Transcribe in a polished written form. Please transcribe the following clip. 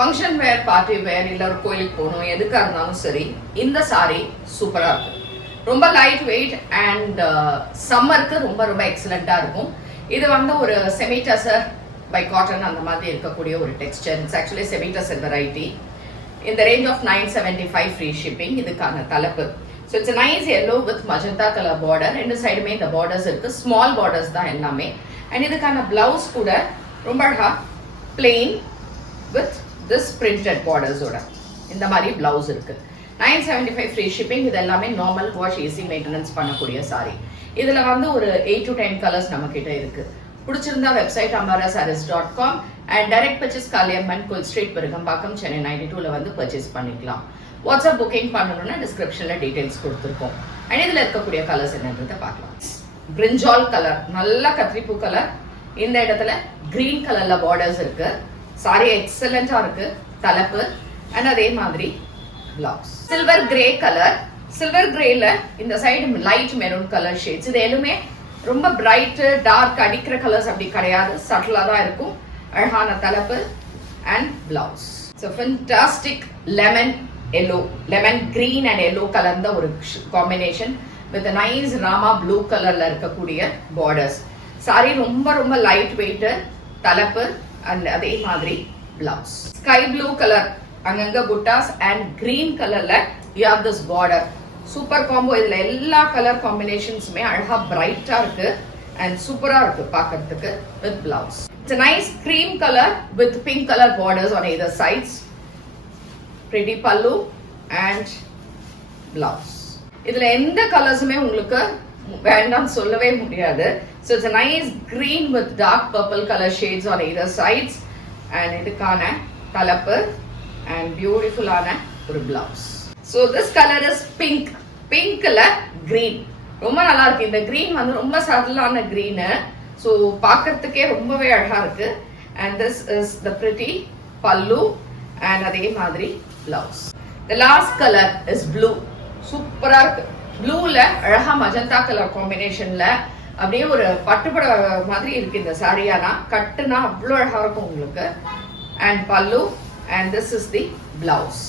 Function வேர், party wear, இல்ல ஒரு கோயிலுக்கு போகணும், எதுக்கா இருந்தாலும் சரி இந்த சாரி சூப்பரா இருக்கு. ரொம்ப லைட் வெயிட் அண்ட் சம்மருக்கு ரொம்ப ரொம்ப எக்ஸலண்டா இருக்கும். இது வந்து ஒரு செமி டசர் பை காட்டன் அந்த மாதிரி இருக்கக்கூடிய ஒரு Dexter. It's actually semi tussar variety. இந்த ரேஞ்ச் ஆஃப் 975 ஃப்ரீ ஷிப்பிங். இதுக்கான தலைப்பு. So it's nice yellow with magenta colour border. ரெண்டு சைடுமே இந்த பார்டர்ஸ் இருக்கு. ஸ்மால் பார்டர்ஸ் தான் எல்லாமே. அண்ட் இதுக்கான பிளவுஸ் கூட ரொம்ப அழகா பிளெயின் வித் திஸ் பிரிண்டட் பார்டர்ஸோட இந்த மாதிரி பிளவுஸ் இருக்கு. 975 ஃப்ரீ ஷிப்பிங். இது எல்லாமே நார்மல் வாஷ், ஈஸி மெயின்டெனன்ஸ் பண்ணக்கூடிய சாரி. இதுல வந்து ஒரு 8 to 10 கலர்ஸ் நம்ம கிட்ட இருக்கு. பிடிச்சிருந்தா website ambarasarees.com and direct purchase Kaliamman கோயில் ஸ்ட்ரீட், பெருகம்பாக்கம், சென்னை 92ல வந்து பர்ச்சேஸ் பண்ணிக்கலாம். வாட்ஸ்அப் புக்கிங் பண்ணணும்னா டிஸ்கிரிப்ஷன்ல டீடைல்ஸ் கொடுத்துருக்கோம். அண்ட் இதுல இருக்கக்கூடிய கலர்ஸ் என்னன்றதை பார்க்கலாம். பிரிஞ்சால் கலர், நல்ல கத்திரிப்பூ கலர். இந்த இடத்துல கிரீன் கலர்ல பார்டர்ஸ் இருக்கு. சாரி எக்ஸலண்டா இருக்கு. தலைப்பு அண்ட் அதே மாதிரி blouse. Silver grey colour. Silver கிரேல இந்த side light maroon colour shades. இது எல்லாமே ரொம்ப பிரைட் டார்க் அடிக்கிற கலர்ஸ் அப்படி கிடையாது, சட்டிலா தான் இருக்கும். அழகான தலைப்பு and blouse. So fantastic lemon yellow, lemon green and yellow கலர்ந்த ஒரு combination with nice Rama blue கலர்ல இருக்கக்கூடிய பார்டர்ஸ். சாரி ரொம்ப ரொம்ப லைட் வெயிட். தலைப்பு அண்ட் அதே மாதிரி பிளவுஸ். ஸ்கை ப்ளூ கலர், அங்கங்க புட்டாஸ் அண்ட் கிரீன் கலர்ல you have this border. Super combo. இதுல எல்லா கலர் காம்பினேஷன்ஸுமே அழகா பிரைட்டா இருக்கு அண்ட் சூப்பரா இருக்கு பார்க்கிறதுக்கு with blouse. It's a nice cream color with pink color borders on either sides. Pretty pallu and blouse. இதுல எந்த கலர்ஸுமே உங்களுக்கு வேண்டாம் சொல்லவே முடியாது. So it's a nice green with dark purple color shades on either sides. And இதுக்கான தலைப்பு and beautiful ஆன ஒரு blouse. So this color is pink. பிங்க்ல green. ரொம்ப நல்லா இருக்கு. இந்த green வந்து ரொம்ப சட்டிலான green. So பார்க்கிறதுக்கே ரொம்பவே அழகா இருக்கு. And this is the pretty pallu and அதே மாதிரி blouse. The last color is blue. சூப்பரா இருக்கு. ப்ளூல அழகா மஜந்தா கலர் காம்பினேஷன்ல அப்படியே ஒரு பட்டுப்பட மாதிரி இருக்கு இந்த சாரியானா. கட்டுனா அவ்வளோ அழகா இருக்கும் உங்களுக்கு. And pallu and this is the blouse.